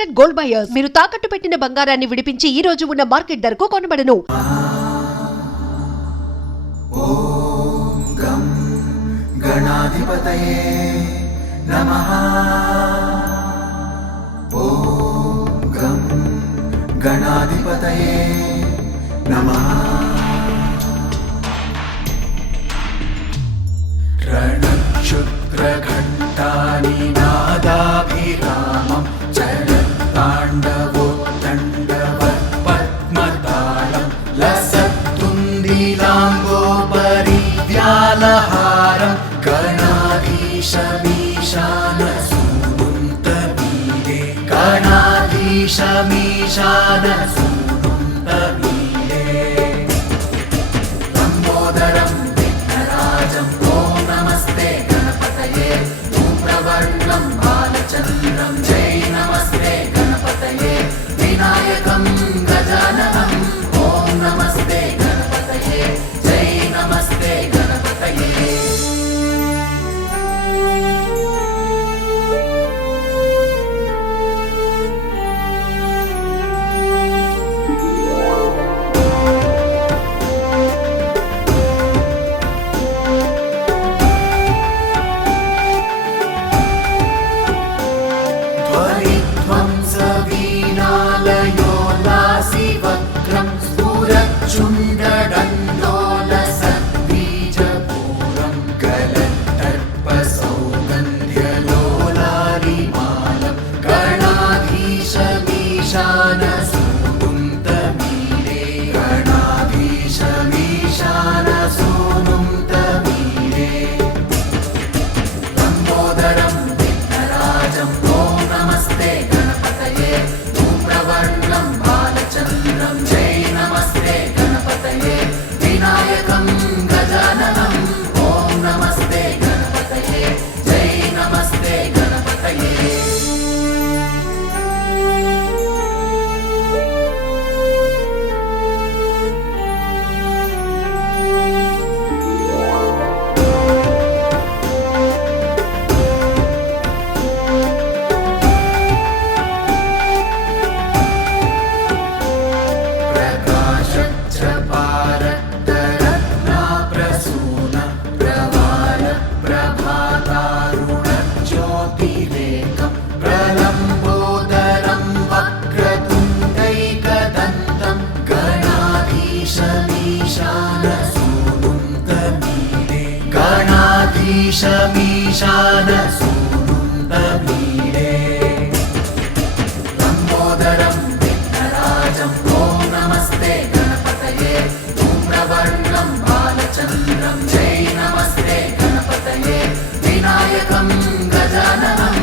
Trusted gold buyers. మీరు తాకట్టు పెట్టిన బంగారాన్ని విడిపించి ఈ రోజు ఉన్న మార్కెట్ ధరకు కొనబడను. ఓం గం గణాధిపతయే నమః. ఓం గం గణాధిపతయే నమః. रणक्षुद्रघण्टानि नादाभिरामं चलत्ताण्डवोत्तण्डवत्पद्मतालं लसत्तुन्दिलाम्बोपरिव्यालहारं गणाधीशमीशानसूनुन्तमीरे गणाधीशमीशानसूनुन्तमीरे लम्बोदरं विघ्नराजं ॐ नमस्ते गणपतये. धूम्रवर्णं बालचन्द्रं जय नमस्ते गणपतये. विनायकं गजाननं ॐ नमस्ते गणपतये. जय नमस्ते गणपतये. ध्वनिध्वंसवीणालयोल्लासिवक्त्रं स्फुरच्चुण्डदण्डोलसद्बीजपूरं गलत्तर्पसौगन्ध्यलोलारिमालं गणाधीशमीशानसूनुन्तमीरे गणाधीशमीशानसूनुन्तमीरे लम्बोदरं विघ्नराजं ॐ नमस्ते गणपतये. धूम्रवर्णं बालचन्द्रं जय नमस्ते गणपतये. विनायकं गजाननं ॐ नमस्ते गणपतये. जय नमस्ते गणपतये. प्रकाशच्चपारक्तरत्नाप्रसून प्रवाल प्रभातारुणज्योतिरेकं प्रलम्बोदरं वक्रतुण्डैकदन्तं गणाधीशमीशानसूनुन्तमीरे गणाधीशमीशानसूनुन्तमीरे लम्बोदरं विघ्नराजं ॐ नमस्ते गणपतये. धूम्रवर्णं बालचन्द्रं जय नमस्ते गणपतये. विनायकं गजाननं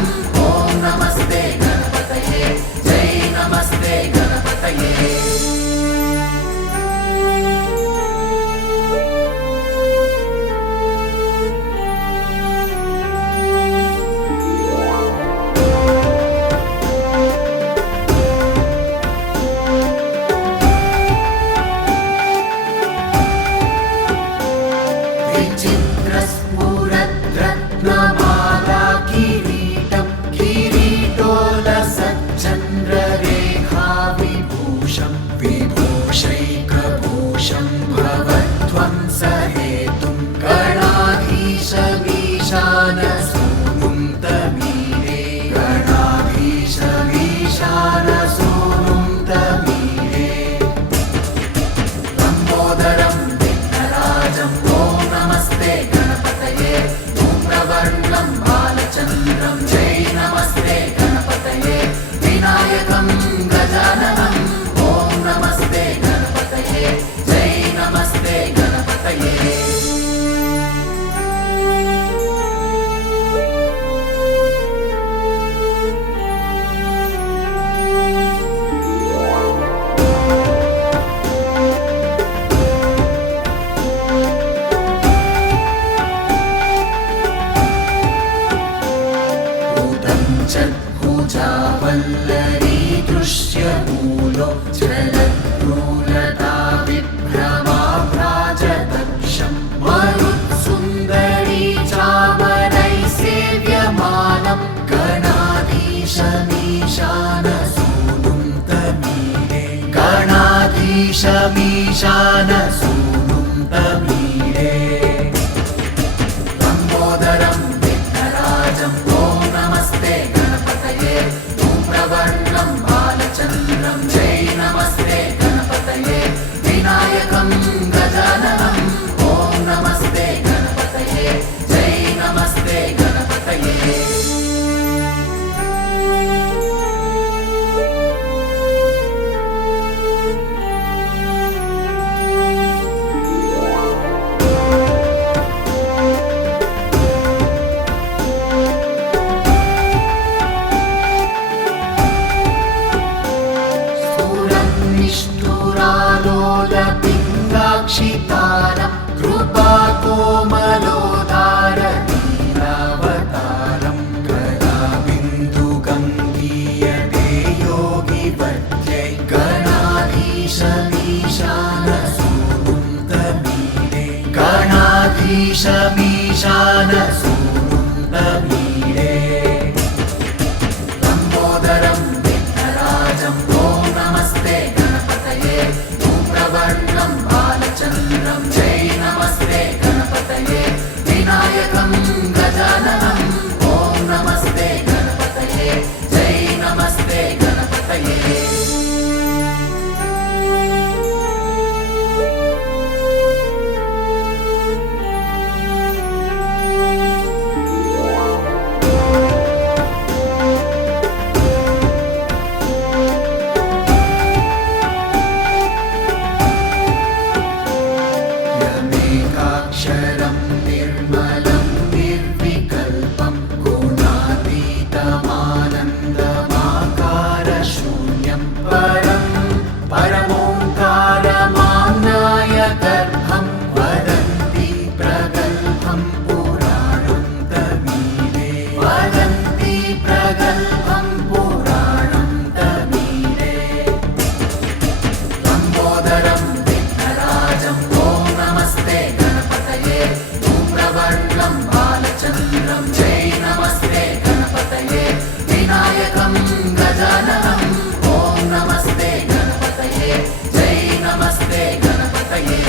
ॐ नमस्ते गणपतये. जय नमस्ते गणपतये. विचित्रस्फुरद्रत्नमाला किरीटं किरीटोलसच्चन्द्ररेखाविभूषं विभूषैकभूषं भवध्वंसहेतुं गणाधीशमीशानसूनुन्तमीरे गणाधीशमीशानसूनुन्तमीरे लम्बोदरं विघ्नराजं ॐ नमस्ते गणपतये. धूम्रवर्णं बालचन्द्रं जय नमस्ते गणपतये. विनायकं गजाननं ॐ नमस्ते गणपतये. जय नमस्ते गणपतये. भुजावल्लरी दृश्यमूलो जलद्रूलता विभ्रमाभ्राजदक्षं मरुत्सुन्दरी चामरैः सेव्यमानं गणाधीशमीशानसूनुन्तमीरे गणाधीशमीशानसूनुं तमीडे लम्बोदरं विघ्नराजं ॐ नमस्ते गणपतये धूम्रवर्णं बालचन्द्रं जय नमस्ते गणपतये विनायकं गजाननं ॐ नमस्ते गणपतये जय नमस्ते गणपतये निष्ठुरालोलपिङ्गाक्षितारं कृपाकोमलोदारनीलावतारं गदाबिन्दुगङ्गीयते योगिवर्त्यै गणाधीशमीशानसूनुं तमीडे गणाधीशमीशानसूनुं तमीडे लम्बोदरं विघ्नराजं ॐ नमस्ते गणपतये धूम्रवर्णं बालचन्द्रं जय नमस्ते गणपतये विनायकं गजाननं ॐ नमस्ते गणपतये जय नमस्ते गणपतये यमेकाक्षरं निर्मलं निर्विकल्पं गुणातीतमानन्दमाकारशून्यं परमोङ्कारमाम्नाय गर्भं वदन्ति प्रगल्भं पुराणं तमीडे वदन्ति प्रगल्भं पुराणं तमीडे लम्बोदरं विघ्नराजं ॐ नमस्ते गणपतये धूम्रवर्णं बालचन्द्रं जय नमस्ते गणपतये विनायकं गजाननं ॐ नमस्ते गणपतये जय नमस्ते गणपतये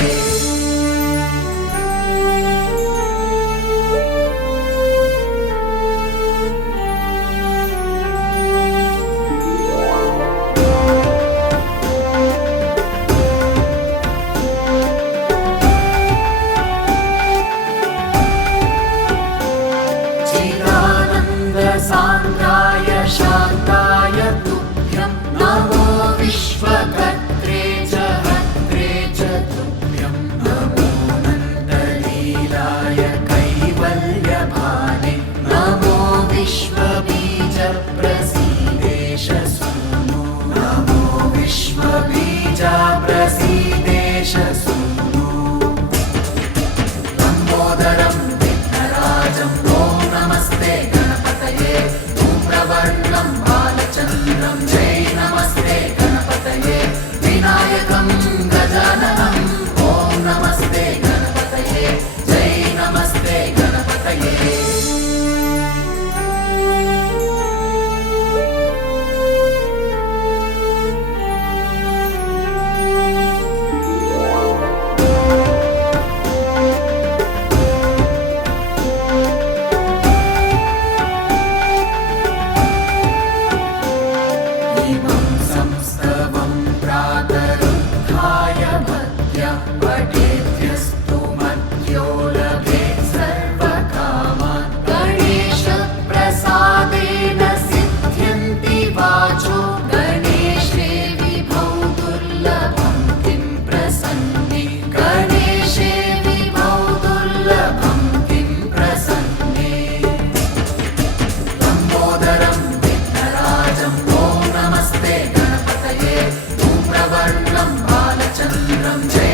चिदानन्दसान्द्राय शान्ताय तुभ्यं नमो विश्वकर्त्रे च हर्त्रे च तुभ्यं नमो नन्दलीलाय कैवल्यभाने नमो विश्वबीजप्रसीदेश सूनु नमो विश्वबीजप्रसीदेश सूनु लम्बोदरं विघ्नराजं ॐ नमस्ते गणपतये धूम्रवर्णं बालचन्द्रं जय नमस्ते गणपतये विनायकं गजाननं ॐ नमस्ते गणपतये जय नमस्ते गणपतये इमं संस्तवं प्रातरुत्थाय भक्त्या पठेद्यस्तु मध्यो लभेत् सर्वकामान् गणेशप्रसादेन सिद्ध्यन्ति वाचो गणेशे विभौ दुर्लभं किं प्रसन्ने गणेशे विभौ दुर्लभं किं प्रसन्ने लम्बोदरं विघ्नराजं ॐ नमस्ते गणपतये धूम्रवर्णं बालचन्द्रं जय